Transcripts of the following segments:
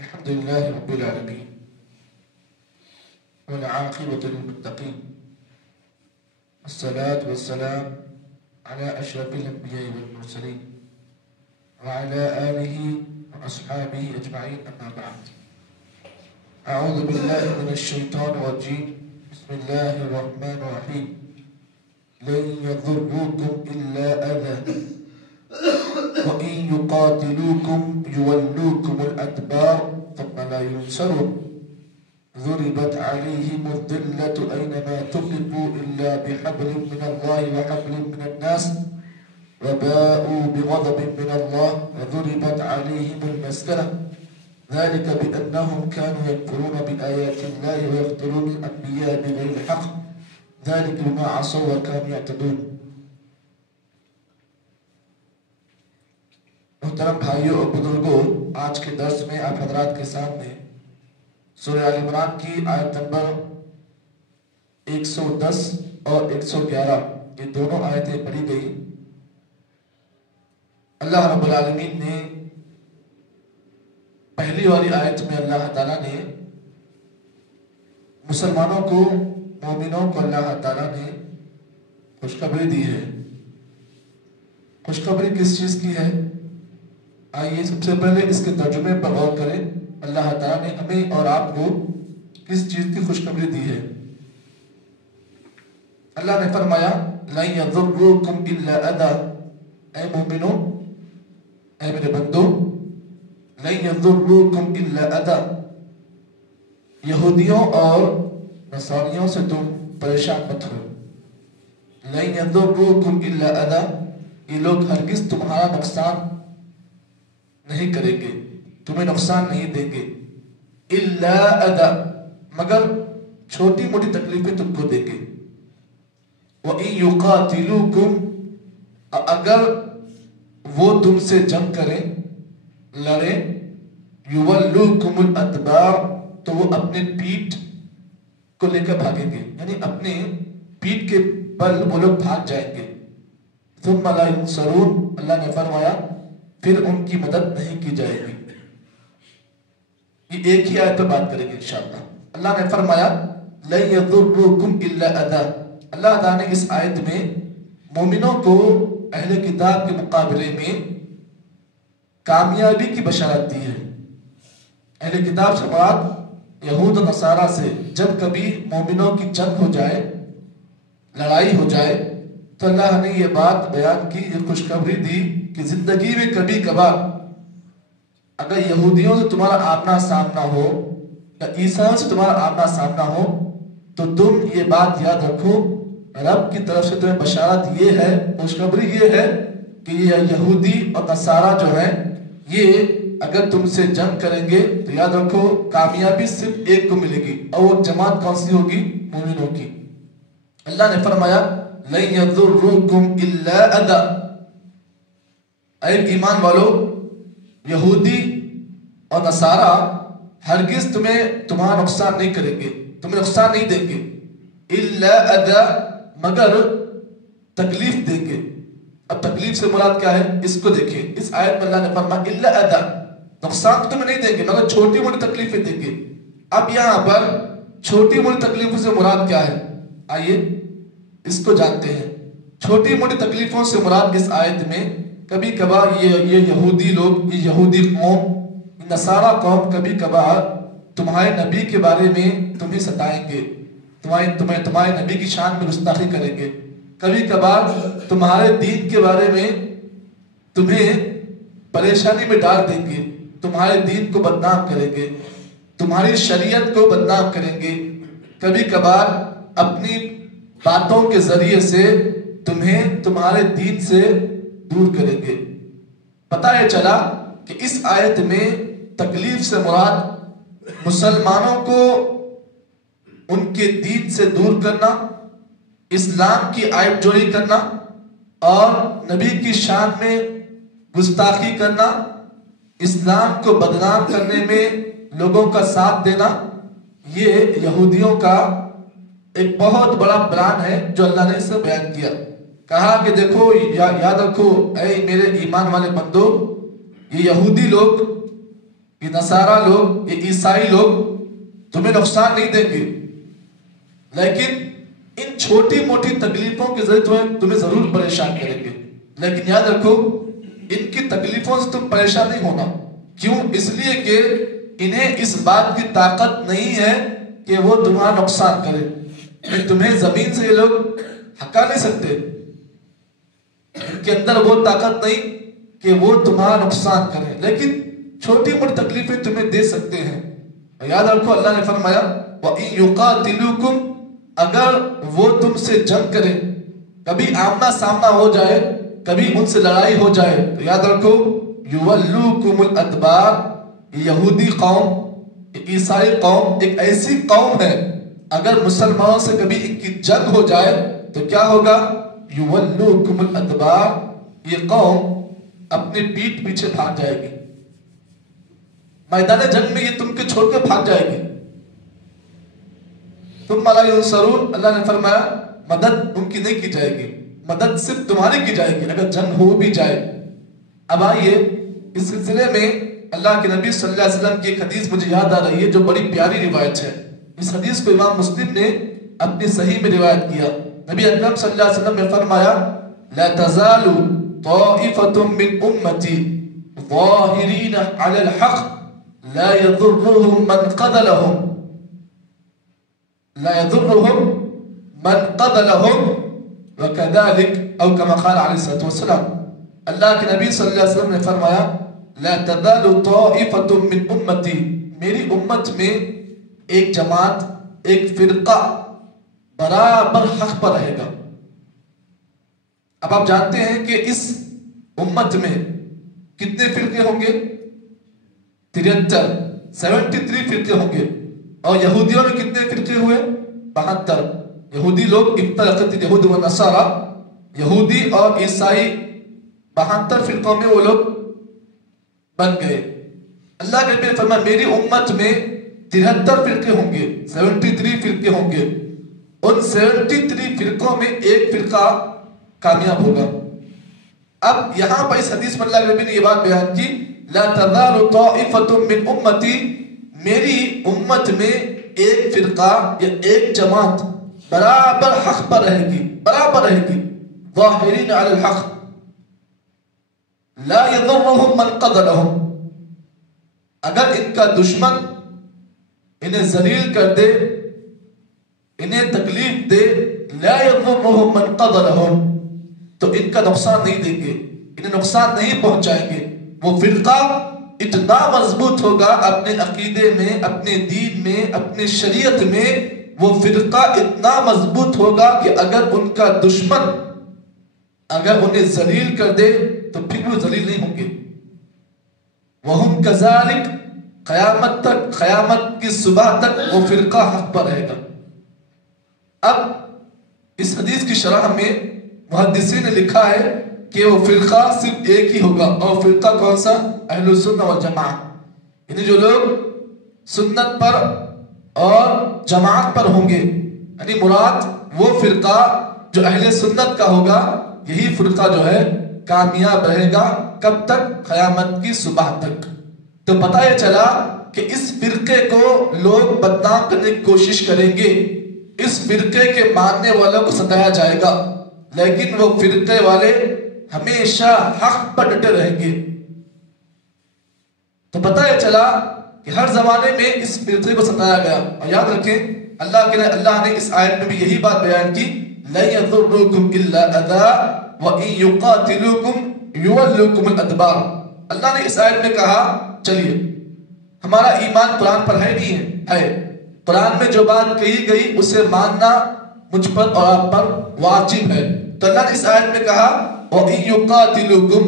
الحمد لله رب العالمين والعاقبة للمتقين الصلاة والسلام على أشرف الأنبياء والمرسلين وعلى آله وأصحابه أجمعين أما بعد أعوذ بالله من الشيطان الرجيم بسم الله الرحمن الرحيم لن يضروكم إلا أذى وإن يقاتلوكم يولوكم الأدبار ثم لا ينصرون ضربت عليهم الذلة أينما تقفوا إلا بحبل من الله وحبل من الناس وباءوا بغضب من الله وضربت عليهم المسكنة ذلك بأنهم كانوا يكفرون بآيات الله ويقتلون الأنبياء بغير الحق ذلك بما عصوا وكانوا يعتدون. محترم بھائیوں اور بزرگوں، آج کے درس میں آپ حضرات کے سامنے سورہ آل عمران کی آیت نمبر 110 اور 111 یہ دونوں آیتیں پڑھی گئی. اللہ رب العالمین نے پہلی والی آیت میں اللہ تعالیٰ نے مسلمانوں کو، مومنوں کو اللہ تعالیٰ نے خوشخبری دی ہے. خوشخبری کس چیز کی ہے؟ آئیے سب سے پہلے اس کے ترجمے پر غور کریں. اللہ تعالیٰ نے ہمیں اور آپ کو کس چیز کی خوشخبری دی ہے؟ اللہ نے فرمایا لَن يَضُرُّوكُمْ إِلَّا أَذًى، اے مومنوں، اے میرے بندو، لَن يَضُرُّوكُمْ إِلَّا أَذًى، یہودیوں اور نصاریوں سے تم پریشان مت ہو. لَن يَضُرُّوكُمْ إِلَّا أَذًى، یہ لوگ ہرگز تمہارا نقصان نہیں کریں گے، تمہیں نقصان نہیں دیں گے. الا اذى، مگر چھوٹی موٹی تکلیفیں تم کو دیں گے. وَإِن يُقَاتِلُوكُمْ، اگر وہ تم سے جنگ کریں، لڑیں، يُوَلُّوكُمُ الْأَدْبَارِ، تو وہ اپنے پیٹ کو لے کر بھاگیں گے، یعنی اپنے پیٹ کے بل وہ لوگ بھاگ جائیں گے. ثُمَّ لَا يُنصَرُونَ، اللہ نے فرمایا پھر ان کی مدد نہیں کی جائے گی. یہ ایک ہی آیت پر بات کریں گے انشاءاللہ. اللہ نے فرمایا لَن يَضُرُّوكُمْ إِلَّا أَذًى، اللہ تعالیٰ نے اس آیت میں مومنوں کو اہل کتاب کے مقابلے میں کامیابی کی بشارت دی ہے. اہل کتاب سے مراد یہود و نصارہ سے جب کبھی مومنوں کی جنگ ہو جائے، لڑائی ہو جائے، تو اللہ نے یہ بات بیان کی، یہ خوشخبری دی کہ زندگی میں کبھی کبھار اگر یہودیوں سے تمہارا آمنا سامنا ہو یا عیسائیوں سے تمہارا آمنا سامنا ہو تو تم یہ بات یاد رکھو، رب کی طرف سے تمہیں بشارت یہ ہے، خوشخبری یہ ہے کہ یہ یہودی اور نصارہ جو ہیں یہ اگر تم سے جنگ کریں گے تو یاد رکھو کامیابی صرف ایک کو ملے گی، اور وہ جماعت کون سی ہوگی؟ مومنوں کی. اللہ نے فرمایا لَن يَضُرُّوكُمْ إِلَّا أَذًى، اے ایمان والو، یہودی اور نصارہ ہرگز تمہارا نقصان نہیں کریں گے، تمہیں نقصان نہیں دیں گے. إِلَّا أَذًى، مگر تکلیف دیں گے. اب تکلیف سے مراد کیا ہے؟ اس کو دیکھیں، اس آیت میں اللہ نے فرمایا إِلَّا أَذًى، نقصان تمہیں نہیں دیں گے مگر چھوٹی موٹی تکلیفیں دیں گے. اب یہاں پر چھوٹی موٹی تکلیفوں سے مراد کیا ہے؟ آئیے اس کو جانتے ہیں. چھوٹی موٹی تکلیفوں سے مراد اس آیت میں کبھی کبھار یہ یہودی لوگ، یہ یہودی قوم، نصارہ قوم کبھی کبھار تمہارے نبی کے بارے میں تمہیں ستائیں گے، تمہارے نبی کی شان میں گستاخی کریں گے. کبھی کبھار تمہارے دین کے بارے میں تمہیں پریشانی میں ڈال دیں گے، تمہارے دین کو بدنام کریں گے، تمہاری شریعت کو بدنام کریں گے. کبھی کبھار اپنی باتوں کے ذریعے سے تمہیں تمہارے دین سے دور کریں گے. پتہ یہ چلا کہ اس آیت میں تکلیف سے مراد مسلمانوں کو ان کے دین سے دور کرنا، اسلام کی عیب جوئی کرنا اور نبی کی شان میں گستاخی کرنا، اسلام کو بدنام کرنے میں لوگوں کا ساتھ دینا، یہ یہودیوں کا ایک بہت بڑا پلان ہے جو اللہ نے اسے بیان کیا. کہا کہ دیکھو یاد رکھو اے میرے ایمان والے بندو، یہ یہودی لوگ یہ نصارہ لوگ، یہ عیسائی لوگ تمہیں نقصان نہیں دیں گے، لیکن ان چھوٹی موٹی تکلیفوں کے ذریعے تمہیں ضرور پریشان کریں گے، لیکن یاد رکھو ان کی تکلیفوں سے تم پریشان نہیں ہونا۔ کیوں؟ اس لیے کہ انہیں اس بات کی طاقت نہیں ہے کہ وہ تمہارا نقصان کرے۔ تمہیں زمین سے یہ لوگ ہکا نہیں سکتے، ان کے اندر وہ طاقت نہیں کہ وہ تمہارا نقصان کریں، لیکن چھوٹی موٹی تکلیفیں تمہیں دے سکتے ہیں۔ یاد رکھو اللہ نے فرمایا وَإِن يُقَاتِلُوكُمْ، اگر وہ تم سے جنگ کریں، کبھی آمنا سامنا ہو جائے، کبھی ان سے لڑائی ہو جائے، تو یاد رکھو يُوَلُّوكُمُ الْأَدْبَارِ، یہودی قوم، عیسائی قوم ایک ایسی قوم ہے، اگر مسلمانوں سے کبھی ان کی جنگ ہو جائے تو کیا ہوگا؟ يُوَلُّوكُمُ الْأَدْبَارِ، یہ قوم اپنے پیٹ پیچھے بھاگ جائے گی، میدان جنگ میں یہ تم کے چھوڑ کے بھاگ جائے گی۔ تم لا ینصرون، اللہ نے فرمایا مدد ان کی نہیں کی جائے گی، مدد صرف تمہاری کی جائے گی اگر جنگ ہو بھی جائے۔ اب آئیے اس سلسلے میں اللہ کے نبی صلی اللہ علیہ وسلم کی ایک حدیث مجھے یاد آ رہی ہے جو بڑی پیاری روایت ہے۔ اس حدیث کو امام مسلم نے اپنی صحیح میں روایت کیا۔ نبی اکرم صلی اللہ علیہ وسلم نے فرمایا لا تزال طائفة من امتی ظاہرین علی الحق لا يضرهم من قتلهم لا يضرهم من قتلهم وكذلك او كما قال عليه الصلاة والسلام۔ اللہ کے نبی صلی اللہ علیہ وسلم نے فرمایا لا تزال طائفة من امتی، میری امت میں ایک جماعت، ایک فرقہ برابر حق پر رہے گا۔ اب آپ جانتے ہیں کہ اس امت میں کتنے فرقے ہوں گے؟ 73 فرقے ہوں گے، اور یہودیوں میں کتنے فرقے ہوئے؟ 72۔ یہودی لوگ افترقت الیہود والنصارى، یہودی اور عیسائی 72 فرقوں میں وہ لوگ بن گئے۔ اللہ کے نبی نے فرمایا میری امت میں 73 فرقے ہوں گے، 73 فرقے ہوں گے، ان 73 فرقوں میں ایک فرقہ کامیاب ہوگا۔ اب یہاں پر اس حدیث میں اللہ کے نبی نے یہ بات بیان کی لا تزال طائفة من امتی، میری امت میں ایک فرقہ یا ایک جماعت برابر حق پر رہے گی، برابر رہے گی، ظاہرین علی الحق لا يضرهم من قتلهم، اگر ان کا دشمن انہیں ذلیل کر دے، انہیں تکلیف دے، لا يضرهم من قتلهم، تو ان کا نقصان نہیں دیں گے، انہیں نقصان نہیں پہنچائیں گے۔ وہ فرقہ اتنا مضبوط ہوگا اپنے عقیدے میں، اپنے دین میں، اپنے شریعت میں، وہ فرقہ اتنا مضبوط ہوگا کہ اگر ان کا دشمن اگر انہیں ذلیل کر دے تو پھر وہ ذلیل نہیں ہوں گے۔ وَهُمْ كَذَلِكَ، قیامت تک، قیامت کی صبح تک وہ فرقہ حق پر رہے گا۔ اب اس حدیث کی شرح میں محدثین نے لکھا ہے کہ وہ فرقہ صرف ایک ہی ہوگا، اور فرقہ کون سا؟ اہل السنہ والجماعہ، یعنی جو لوگ سنت پر اور جماعت پر ہوں گے، یعنی مراد وہ فرقہ جو اہل سنت کا ہوگا، یہی فرقہ جو ہے کامیاب رہے گا۔ کب تک؟ قیامت کی صبح تک۔ تو پتہ یہ چلا کہ اس فرقے کو لوگ بدنام کرنے کی کوشش کریں گے، اس فرقے کے ماننے والوں کو ستایا جائے گا، لیکن وہ فرقے والے ہمیشہ حق پر ڈٹے رہیں گے۔ تو پتہ یہ چلا کہ ہر زمانے میں اس فرقے کو ستایا گیا۔ اور یاد رکھیں اللہ نے اس آیت میں بھی یہی بات بیان کی لَن يَضُرُّوكُمْ إِلَّا أَذًى وَإِن يُقَاتِلُوكُمْ يُوَلُّوكُمُ الْأَدْبَارَ۔ اللہ نے اس آیت میں کہا چلیے ہمارا ایمان قرآن پر ہے نہیں ہے، قرآن میں جو بات کہی گئی اسے ماننا مجھ پر اور آپ پر واجب ہے۔ تو اللہ نے اس آیت میں کہا وَإِن يُقَاتِلُوكُمْ،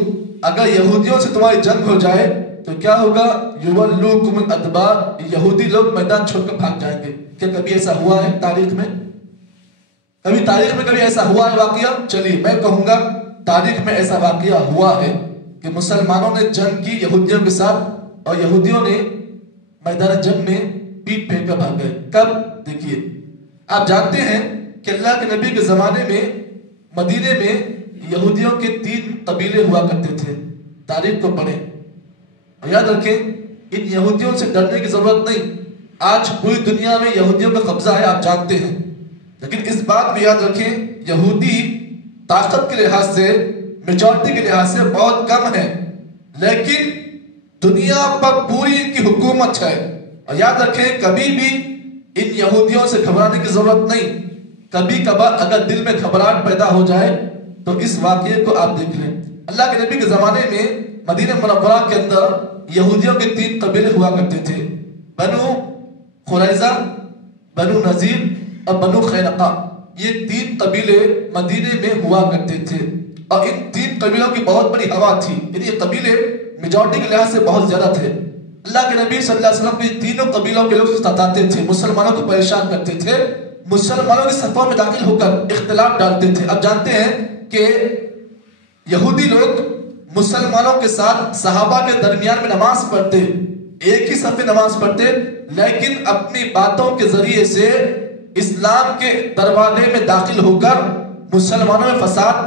اگر یہودیوں سے تمہاری جنگ ہو جائے تو کیا ہوگا؟ يُوَلُّوكُمُ الْأَدْبَارَ، یہودی لوگ میدان چھوڑ کر بھاگ جائیں گے۔ کیا کبھی ایسا ہوا ہے تاریخ میں؟ کبھی تاریخ میں کبھی ایسا ہوا ہے واقعہ؟ چلیے میں کہوں گا تاریخ میں ایسا واقعہ ہوا ہے کہ مسلمانوں نے جنگ کی یہودیوں کے ساتھ، اور یہودیوں نے میدان جنگ میں پیٹ پھیر کر بھاگ گئے۔ کب؟ دیکھیے آپ جانتے ہیں کہ اللہ کے نبی کے زمانے میں مدینے میں یہودیوں کے 3 قبیلے ہوا کرتے تھے، تاریخ کو پڑھیں اور یاد رکھیں ان یہودیوں سے ڈرنے کی ضرورت نہیں. آج پوری دنیا میں یہودیوں کا قبضہ ہے، آپ جانتے ہیں. لیکن اس بات کو یاد رکھیں، یہودی طاقت کے لحاظ سے، میجورٹی کے لحاظ سے بہت کم ہے، لیکن دنیا پر پوری ان کی حکومت ہے. اور یاد رکھیں کبھی بھی ان یہودیوں سے گھبرانے کی ضرورت نہیں. کبھی کبھار اگر دل میں گھبراہٹ پیدا ہو جائے تو اس واقعے کو آپ دیکھ لیں. اللہ کے نبی کے زمانے میں مدینہ منورہ کے اندر یہودیوں کے 3 قبیلے ہوا کرتے تھے، بنو قریظہ، بنو نذیر اور بنو قینقاع. یہ 3 قبیلے مدینے میں ہوا کرتے تھے اور ان 3 قبیلوں کی بہت بڑی ہوا تھی. یہ قبیلے میجورٹی کے لحاظ سے بہت زیادہ تھے. اللہ کے نبی صلی اللہ علیہ وسلم کو تینوں قبیلوں کے لوگ ستاتے تھے، مسلمانوں کو پریشان کرتے تھے، مسلمانوں کے صفوں میں داخل ہو کر اختلاف ڈالتے تھے. اب جانتے ہیں کہ یہودی لوگ مسلمانوں کے ساتھ صحابہ کے درمیان میں نماز پڑھتے، ایک ہی صف میں نماز پڑھتے، لیکن اپنی باتوں کے ذریعے سے اسلام کے دروازے میں داخل ہو کر مسلمانوں میں فساد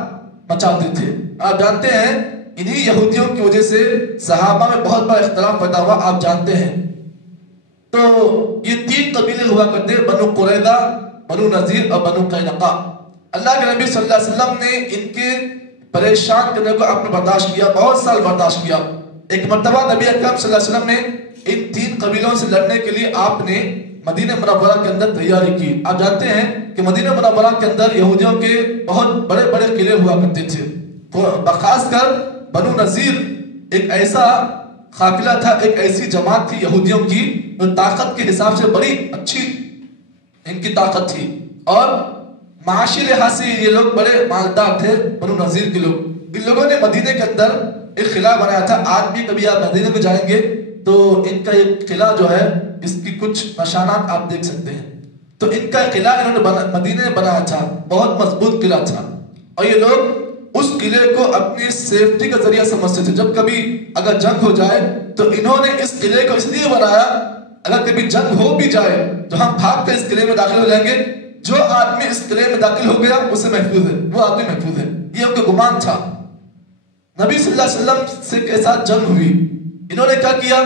مچاتے تھے. آپ جانتے ہیں انہی یہودیوں کی وجہ سے صحابہ میں بہت بڑا اختلاف پیدا ہوا، آپ جانتے ہیں. تو یہ 3 قبیلے ہوا کرتے، بنو قریظہ، بنو نذیر اور بنو قینقاع. اللہ کے نبی صلی اللہ علیہ وسلم نے ان کے پریشان کرنے کو آپ نے برداشت کیا، بہت سال برداشت کیا. ایک مرتبہ نبی اکرم صلی اللہ علیہ وسلم نے ان 3 قبیلوں سے لڑنے کے لیے آپ نے مدینہ منورہ کے اندر تیاری کی. آپ جانتے ہیں کہ مدینہ منورہ کے اندر یہودیوں کے بہت بڑے بڑے قلعے ہوا کرتے تھے. خاص کر بنو نذیر ایک ایسا قافلہ تھا، ایک ایسی جماعت تھی یہودیوں کی جو طاقت کے حساب سے بڑی اچھی ان کی طاقت تھی، اور معاشی لحاظ سے یہ لوگ بڑے مالدار تھے. بنو نذیر کے لوگ، ان لوگوں نے مدینے کے اندر ایک قلعہ بنایا تھا. آج بھی کبھی آپ مدینے کو جائیں گے تو ان کا ایک قلعہ جو ہے اس کی کچھ نشانات آپ دیکھ سکتے ہیں. تو ان کا قلعہ انہوں نے مدینے میں بنایا تھا، بہت مضبوط قلعہ تھا، اور یہ لوگ اس قلعے کو اپنی سیفٹی کا ذریعہ سمجھتے تھے. جب کبھی اگر جنگ ہو جائے تو انہوں نے اس قلعے کو اس لیے بنایا، اگر کبھی جنگ ہو بھی جائے تو ہم بھاگ کر اس قلعے میں داخل ہو جائیں گے، جو آدمی اس قلعے میں داخل ہو گیا اسے محفوظ ہے، وہ آدمی محفوظ ہے. یہ ان کا گمان تھا. نبی صلی اللہ علیہ وسلم سے کے ساتھ جنگ ہوئی، انہوں نے کیا کیا،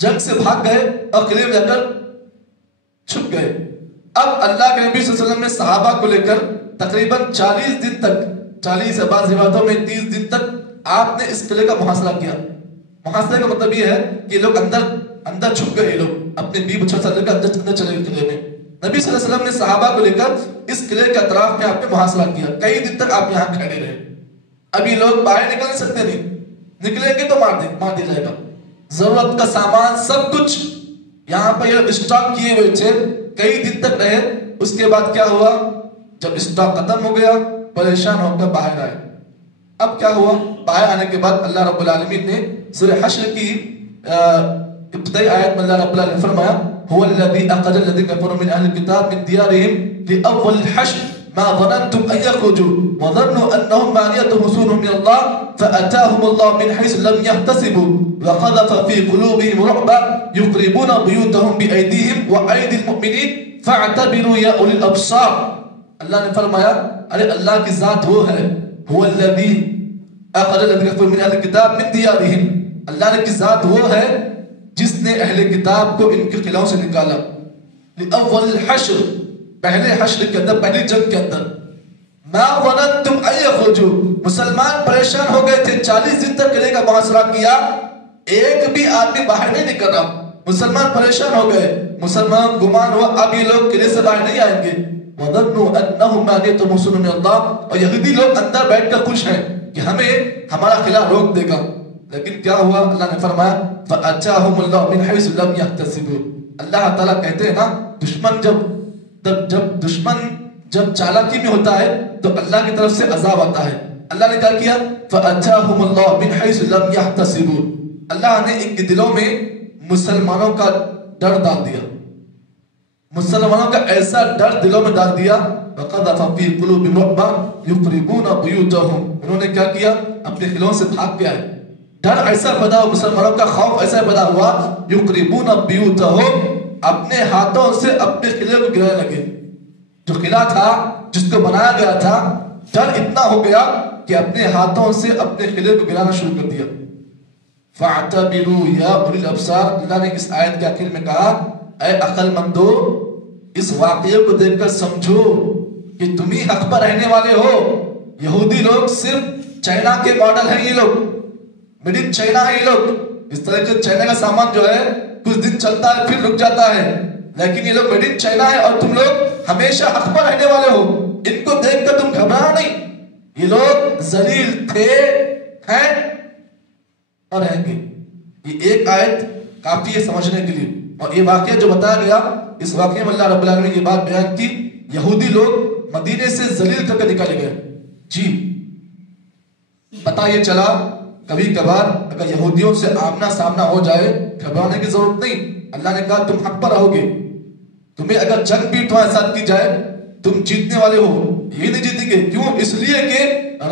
جنگ سے بھاگ گئے اور قلعے میں جا کر چھپ گئے. اب اللہ کے نبی صلی اللہ علیہ وسلم نے صحابہ کو لے کر تقریباً 40 دن تک، 40 سے بعض روایتوں میں 30 دن تک آپ نے اس قلعے کا محاصرہ کیا. محاصرے کا مطلب یہ ہے کہ لوگ اندر چھپ گئے، لوگ اپنے بیوی بچوں سے لے کر اندر چلے گئے قلعے میں. نبی صلی اللہ علیہ وسلم نے صحابہ کو لے کر اس قلعے کے اطراف میں آپ نے محاصرہ کیا. کئی دن تک آپ یہاں کھڑے رہے. اب یہ لوگ باہر نکل نہیں سکتے، نہیں نکلیں گے تو مار دیا جائے گا. ضرورت کا سامان سب کچھ یہاں پر یہ اسٹاک کیے ہوئے تھے، کئی دن تک رہے. اس کے بعد کیا ہوا، جب اسٹاک ختم ہو گیا پریشان ہو کر باہر آئے. اب کیا ہوا، باہر آنے کے بعد اللہ رب العالمین نے سورہ حشر کی ابتدائی آیت میں اللہ رب العالمین نے فرمایا هو الذي أخرج الذين كفروا من أهل الكتاب من ديارهم لأول الحشر ما ظننتم أن يخرجوا وظنوا أنهم مانعتهم حصونهم من الله فأتاهم الله من حيث لم يحتسبوا وقذف في قلوبهم رعبا يخربون بيوتهم بأيديهم وأيدي المؤمنين فاعتبروا يا أولي الأبصار. اللہ نے فرمایا ارے اللہ کی ذات وہ ہے، هو الذي أخرج الذين كفروا من أهل الكتاب من ديارهم، اللہ کی ذات وہ ہے جس نے اہل کتاب کو ان کے قلعوں سے نکالا. لأول الحشر، پہلے حشر کے اندر، پہلی جنگ کے اندر. ما ظننتم ان يخرجوا، مسلمان پریشان ہو گئے تھے، 40 دن تک قلعے کا محاصرہ کیا، ایک بھی آدمی باہر نہیں نکل رہا. مسلمان پریشان ہو گئے، مسلمان گمان ہوا اب یہ لوگ قلعے سے باہر نہیں آئیں گے. وظنوا انهم مانعتهم حصونهم من الله، اور یہودی لوگ اندر بیٹھ کر خوش ہیں کہ ہمیں ہمارا قلعہ روک دے گا. لیکن کیا ہوا، اللہ نے فرمایا فَأَتَاهُمُ اللَّهُ مِنْ حَيْثُ لَمْ يَحْتَسِبُوا. اللہ تعالیٰ کہتے ہیں نا، دشمن جب چالاکی میں ہوتا ہے تو اللہ کی طرف سے عذاب آتا ہے. اللہ نے کیا کیا، فَأَتَاهُمُ اللَّهُ مِنْ حَيْثُ لَمْ يَحْتَسِبُوا. اللہ نے ان کے دلوں میں مسلمانوں کا ڈر ڈال دیا، مسلمانوں کا ایسا ڈر دلوں میں ڈال دیا. وَقَذَفَ فِي قُلُوبِهِمْ رُعْبًا يُخْرِبُونَ بُيُوتَهُمْ، انہوں نے کیا کیا، اپنے قلعوں سے بھاگ کے آئے. ڈر ایسا پیدا ہوا، مسلمانوں کا خوف ایسا پیدا ہوا، یقربون بیوتہم، اپنے ہاتھوں سے اپنے قلعے کو گرانے لگے. جو قلعہ تھا جس کو بنایا گیا تھا، ڈر اتنا ہو گیا کہ اپنے ہاتھوں سے اپنے قلعے کو گرانا شروع کر دیا. فَاعْتَبِرُوا يَا أُولِي الْأَبْصَارِ، اللہ نے اس آیت کے آخر میں کہا اے عقل مندو اس واقعے کو دیکھ کر سمجھو کہ تم ہی حق پر رہنے والے ہو. یہودی لوگ صرف چائنا کے ماڈل ہیں، یہ لوگ میڈ ان چائنا ہے. یہ لوگ اس طرح کے چائنا کا سامان جو ہے کچھ دن چلتا ہے پھر رک جاتا ہے، لیکن یہ لوگ میڈ ان چائنا ہے اور تم لوگ ہمیشہ حق پر رہنے والے ہو. ان کو دیکھ کر تم گھبرانا نہیں. یہ لوگ ذلیل تھے، ہیں اور رہیں گے. یہ ایک آیت کافی ہے سمجھنے کے لیے. اور یہ واقعہ جو بتایا گیا، اس واقعے میں اللہ رب العالمین نے یہ بات بیان کی، یہودی لوگ مدینے سے ذلیل کر کے نکالے گئے. جی پتہ یہ چلا کبھی کبھار اگر یہودیوں سے آمنا سامنا ہو جائے گھبرانے کی ضرورت نہیں. اللہ نے کہا تم حق پر رہو گے. تمہیں اگر جنگ بھی تمہارے ساتھ کی جائے تم جیتنے والے ہو. یہ نہیں جیتیں گے. کیوں؟ اس لیے کہ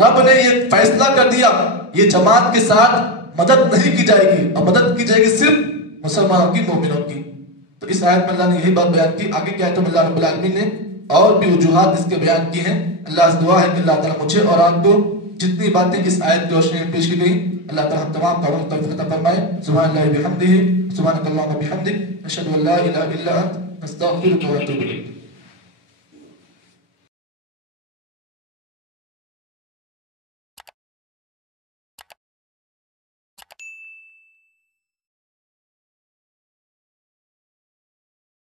رب نے یہ فیصلہ کر دیا یہ جماعت کے ساتھ مدد نہیں کی جائے گی، اور مدد کی جائے گی صرف مسلمانوں کی، مومنوں کی. تو اس آیت میں اللہ نے یہی بات بیان کی. آگے کیا ہے تو اللہ رب العالمین نے اور بھی وجوہات اس کے بیان کی ہیں. اللہ سے دعا ہے کہ اللہ تعالیٰ مجھے اور آپ کو جتنی باتیں اس آیت کی روشنی میں پیش کی گئی اللہ تعالیٰ ہم تمام کاموں کو توفیق عطا فرمائے. سبحان اللہ بحمدہ، سبحانک اللہم وبحمدک، اشہد ان لا الہ الا انت، نستغفرک و نتوب الیک.